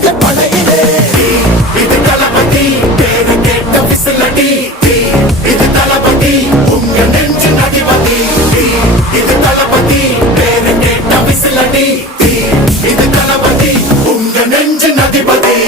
இது படையிலே இது தளபதி பேரு கேட்ட விசிலடி இது தளபதி உங்க நெஞ்சு அதிபதி இது தளபதி பேரு கேட்ட விசிலடி இது தளபதி உங்க நெஞ்சு அதிபதி